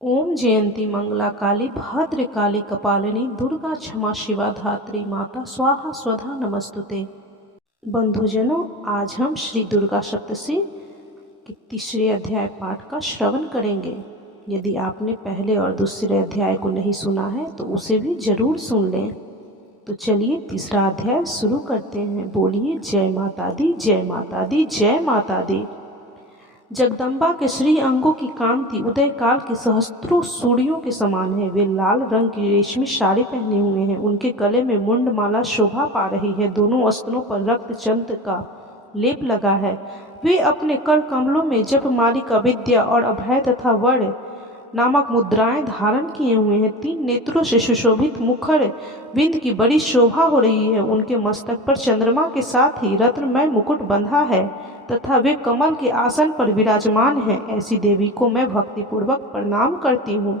ओम जयंती मंगला काली भद्र काली कपालिनी दुर्गा क्षमा शिवा धात्री माता स्वाहा स्वधा नमस्तुते। बंधुजनों, आज हम श्री दुर्गा सप्तशती के तीसरे अध्याय पाठ का श्रवण करेंगे। यदि आपने पहले और दूसरे अध्याय को नहीं सुना है तो उसे भी जरूर सुन लें। तो चलिए तीसरा अध्याय शुरू करते हैं। बोलिए जय माता दी, जय माता दी, जय माता दी। जगदम्बा के श्री अंगों की कांति उदय काल के सहस्त्रों सूर्यों के समान है। वे लाल रंग की रेशमी साड़ी पहने हुए हैं। उनके गले में मुंड माला शोभा पा रही है। दोनों अस्त्रों पर रक्त चंद्र का लेप लगा है। वे अपने कर कमलों में जप मालिका विद्या और अभय तथा वर्ण नामक मुद्राएं धारण किए हुए हैं। 3 नेत्रों से सुशोभित मुखर बिंद की बड़ी शोभा हो रही है। उनके मस्तक पर चंद्रमा के साथ ही रत्नमय मुकुट बंधा है तथा वे कमल के आसन पर विराजमान हैं। ऐसी देवी को मैं भक्तिपूर्वक प्रणाम करती हूँ।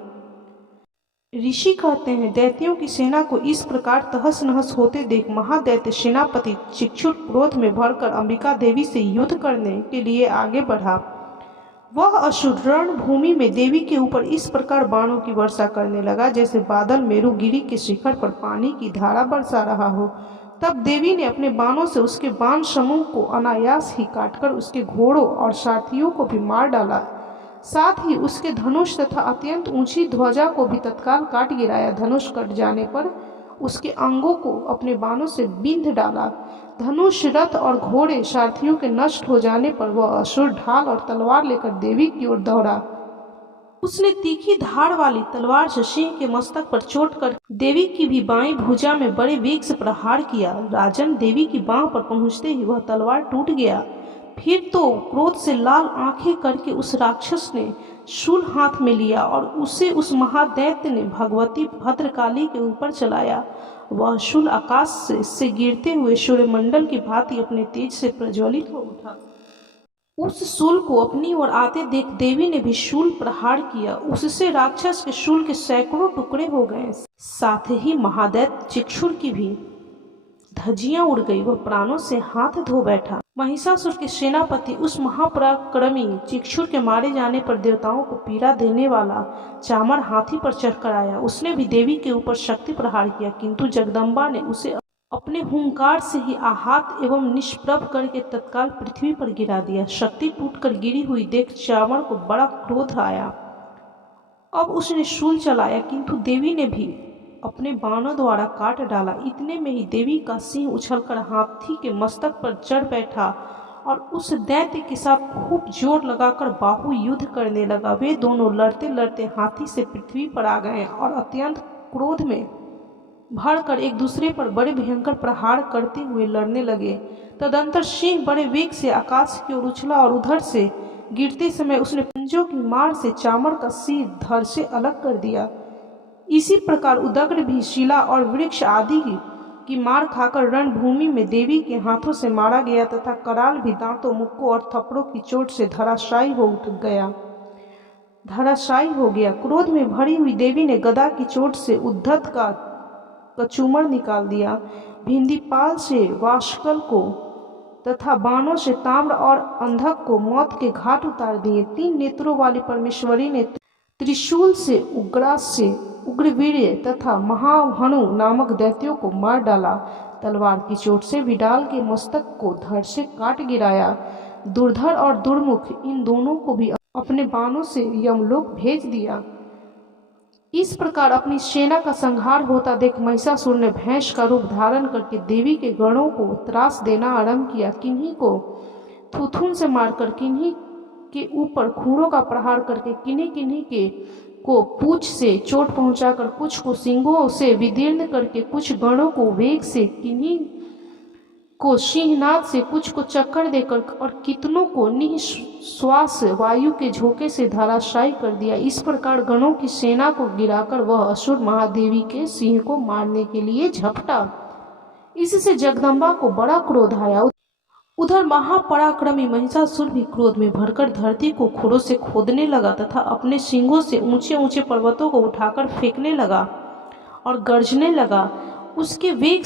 ऋषि कहते हैं, दैत्यों की सेना को इस प्रकार तहस नहस होते देख महादैत्य सेनापति चिक्षुर क्रोध में भरकर अंबिका देवी से युद्ध करने के लिए आगे बढ़ा। वह असुर रणभूमि में देवी के ऊपर इस प्रकार बाणों की वर्षा करने लगा जैसे बादल मेरुगिरी के शिखर पर पानी की धारा बरसा रहा हो। तब देवी ने अपने बाणों से उसके बाण समूह को अनायास ही काटकर उसके घोड़ों और सारथियों को भी मार डाला। साथ ही उसके धनुष तथा अत्यंत ऊंची ध्वजा को भी तत्काल काट गिराया। धनुष कट जाने पर उसके अंगों को अपने बाणों से बिंध डाला। धनुष, रथ और घोड़े सारथियों के नष्ट हो जाने पर वह असुर ढाल और तलवार लेकर देवी की ओर दौड़ा। उसने तीखी धार वाली तलवार से सिंह के मस्तक पर चोट कर देवी की भी बाईं भुजा में बड़े वेग से प्रहार किया। राजन, देवी की बांह पर पहुंचते ही वह तलवार टूट गया। फिर तो क्रोध से लाल आंखें करके उस राक्षस ने शूल हाथ में लिया और उसे उस महादैत्य ने भगवती भद्रकाली के ऊपर चलाया। वह शूल आकाश से गिरते हुए सूर्यमंडल की भांति अपने तेज से प्रज्वलित हो उठा। उस शूल को अपनी ओर आते देख देवी ने भी शूल प्रहार किया। उससे राक्षस के शूल के सैकड़ों टुकड़े हो गए। साथ ही महादैत्य चिक्षुर की भी धज्जियां उड़ गई। वह प्राणों से हाथ धो बैठा। महिषासुर के सेनापति उस महापराक्रमी चिक्षुर के मारे जाने पर देवताओं को पीड़ा देने वाला चामर हाथी पर चढ़कर आया। उसने भी देवी के ऊपर शक्ति प्रहार किया, किंतु जगदम्बा ने उसे अपने हुंकार से ही आहत एवं निष्प्रभ करके तत्काल पृथ्वी पर गिरा दिया। शक्ति टूटकर गिरी हुई देख चामर को बड़ा क्रोध आया। अब उसने शूल चलाया, किंतु देवी ने भी अपने बाणों द्वारा काट डाला। इतने में ही देवी का सिंह उछलकर हाथी के मस्तक पर चढ़ बैठा और उस दैत्य के साथ खूब जोर लगाकर बाहु युद्ध करने लगा। वे दोनों लड़ते लड़ते हाथी से पृथ्वी पर आ गए और अत्यंत क्रोध में भरकर एक दूसरे पर बड़े भयंकर प्रहार करते हुए लड़ने लगे। तदंतर सिंह बड़े वेग से आकाश की ओर उछला और उधर से गिरते समय उसने पंजों की मार से चामर का सिर धड़ से अलग कर दिया। इसी प्रकार उदग्र भी शिला और वृक्ष आदि की मार खाकर रणभूमि में देवी के हाथों से मारा गया तथा कराल भी दांतों, मुक्कों और थप्पड़ों की चोट से धराशायी हो गया। क्रोध में भरी हुई देवी ने गदा की चोट से उद्धत का कचूमर निकाल दिया। भिंदीपाल से वाशकल को तथा बाणों से ताम्र और अंधक को मौत के घाट उतार दिए। 3 नेत्रों वाली परमेश्वरी ने त्रिशूल से उग्रास्य, उग्रवीर्य तथा महाहनु नामक दैत्यों को मार डाला। तलवार की चोट से विडाल के मस्तक को धड़ से काट गिराया। दुर्धर और दुर्मुख इन दोनों को भी अपने बाणों से यमलोक भेज दिया। इस प्रकार अपनी सेना का संहार होता देख महिषासुर ने भैंस का रूप धारण करके देवी के गणों को त्रास देना आरंभ किया। किन्हीं को थुथुन से मारकर, किन्हीं के ऊपर खूंटों का प्रहार करके, किन्हीं के को पूंछ से चोट पहुंचाकर, कुछ को सींगों से विदीर्ण करके, कुछ गणों को वेग से, किन्हीं को सिंहनाद से, कुछ को चक्कर देकर और कितनों को निःश्वास वायु के झोंके से धराशायी कर दिया। इस प्रकार गणों की सेना को गिराकर वह असुर महादेवी के सिंह को मारने के लिए झपटा। इससे जगदम्बा को बड़ा क्रोध आया। उधर महापराक्रमी महिषासुर भी क्रोध में भरकर धरती को खुरों से खोदने लगा तथा अपने सींगों से ऊंचे ऊंचे पर्वतों को उठाकर फेंकने लगा और गरजने लगा। उसके वेग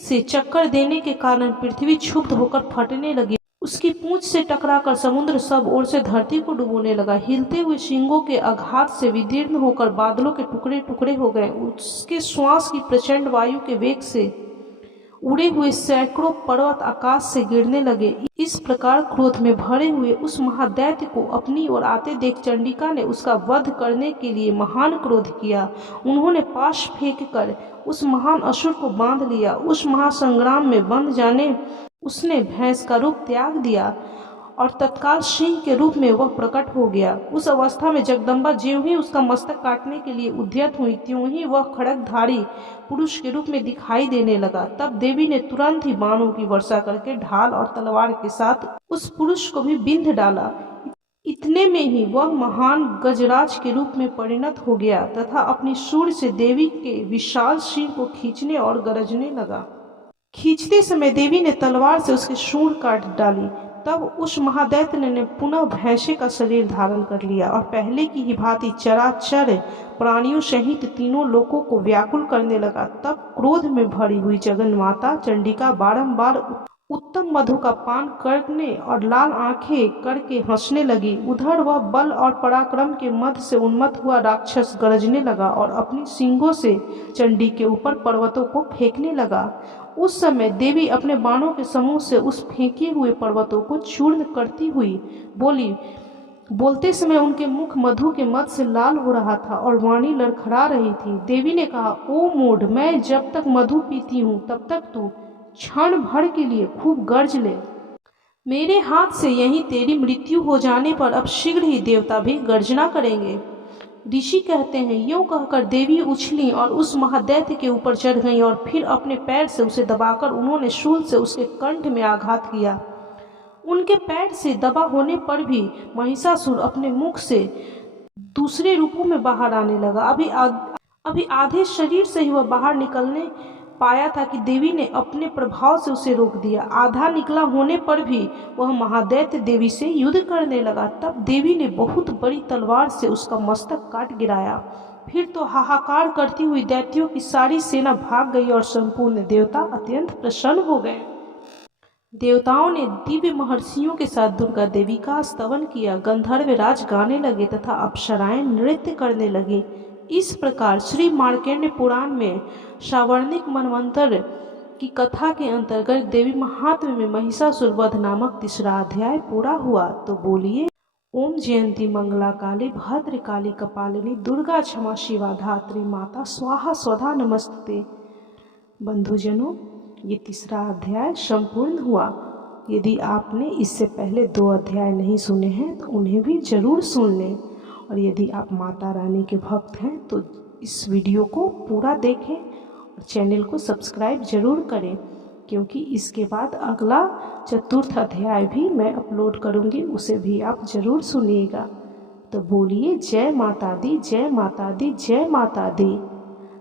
से चक्कर देने के कारण पृथ्वी क्षुब्ध होकर फटने लगी। उसकी पूंछ से टकराकर समुद्र सब ओर से धरती को डुबोने लगा। हिलते हुए सींगों के आघात से विदीर्ण होकर बादलों के टुकड़े टुकड़े हो गए। उसके श्वास की प्रचंड वायु के वेग से उड़े हुए सैकड़ों पर्वत आकाश से गिरने लगे। इस प्रकार क्रोध में भरे हुए उस महादैत्य को अपनी ओर आते देख चंडिका ने उसका वध करने के लिए महान क्रोध किया। उन्होंने पाश फेंक कर उस महान असुर को बांध लिया। उस महासंग्राम में बंध जाने उसने भैंस का रूप त्याग दिया और तत्काल सिंह के रूप में वह प्रकट हो गया। उस अवस्था में जगदम्बा ज्यों ही उसका मस्तक काटने के लिए उद्यत हुई, त्यों ही वह खड्गधारी पुरुष के रूप में दिखाई देने लगा। तब देवी ने तुरंत ही बाणों की वर्षा करके ढाल और तलवार के साथ उस पुरुष को भी बिंध डाला। इतने में ही वह महान गजराज के रूप में परिणत हो गया तथा अपनी सूंड से देवी के विशाल सिंह को खींचने और गरजने लगा। खींचते समय देवी ने तलवार से उसकी सूंड काट डाली। तब उस महादैत्य ने पुनः भैंसे का शरीर धारण कर लिया और पहले की ही भांति चराचर प्राणियों सहित तीनों लोकों को व्याकुल करने लगा। तब क्रोध में भरी हुई जगन्माता चंडिका बारंबार उत्तम मधु का पान करने और लाल आंखें करके हंसने लगी। उधर वह बल और पराक्रम के मद से उन्मत्त हुआ राक्षस गरजने लगा और अपनी सींगों से चंडी के ऊपर पर्वतों को फेंकने लगा। उस समय देवी अपने बाणों के समूह से उस फेंके हुए पर्वतों को चूर्ण करती हुई बोली। बोलते समय उनके मुख मधु के मद से लाल हो रहा था और वाणी लड़खड़ा रही थी। देवी ने कहा, ओ मूढ़, मैं जब तक मधु पीती हूँ तब तक तू क्षण भर के लिए खूब गर्ज ले। मेरे हाथ से यहीं तेरी मृत्यु हो जाने पर अब शीघ्र ही देवता भी गर्जना करेंगे। ऋषि कहते हैं, यूं कहकर देवी उछली और उस महादैत्य के ऊपर चढ़ गईं और फिर अपने पैर से उसे दबाकर उन्होंने शूल से उसके कंठ में आघात किया। उनके पैर से दबा होने पर भी महिषासुर अपने मुख से दूसरे रूपों में बाहर आने लगा। अभी आधे शरीर से ही वह बाहर निकलने पाया था कि देवी ने अपने प्रभाव से उसे रोक दिया। आधा निकला होने पर भी वह महादैत्य देवी से युद्ध करने लगा। तब देवी ने बहुत बड़ी तलवार से उसका मस्तक काट गिराया। फिर तो हाहाकार करती हुई दैत्यों की सारी सेना भाग गई और संपूर्ण देवता अत्यंत प्रसन्न हो गए। देवताओं ने दिव्य महर्षियों के साथ दुर्गा देवी का स्तवन किया। गंधर्व राज गाने लगे तथा अप्सराएं नृत्य करने लगी। इस प्रकार श्री मार्कंडेय पुराण में सावर्णिक मनवंतर की कथा के अंतर्गत देवी महात्म्य में महिषासुर वध नामक तीसरा अध्याय पूरा हुआ। तो बोलिए, ओम जयंती मंगला काली भद्रकाली कपालिनी दुर्गा क्षमा शिवा धात्री माता स्वाहा स्वधा नमस्ते। बंधुजनों, ये तीसरा अध्याय संपूर्ण हुआ। यदि आपने इससे पहले 2 अध्याय नहीं सुने हैं तो उन्हें भी जरूर सुन लें। और यदि आप माता रानी के भक्त हैं तो इस वीडियो को पूरा देखें और चैनल को सब्सक्राइब जरूर करें, क्योंकि इसके बाद अगला चतुर्थ अध्याय भी मैं अपलोड करूंगी, उसे भी आप जरूर सुनिएगा। तो बोलिए, जय माता दी, जय माता दी, जय माता दी।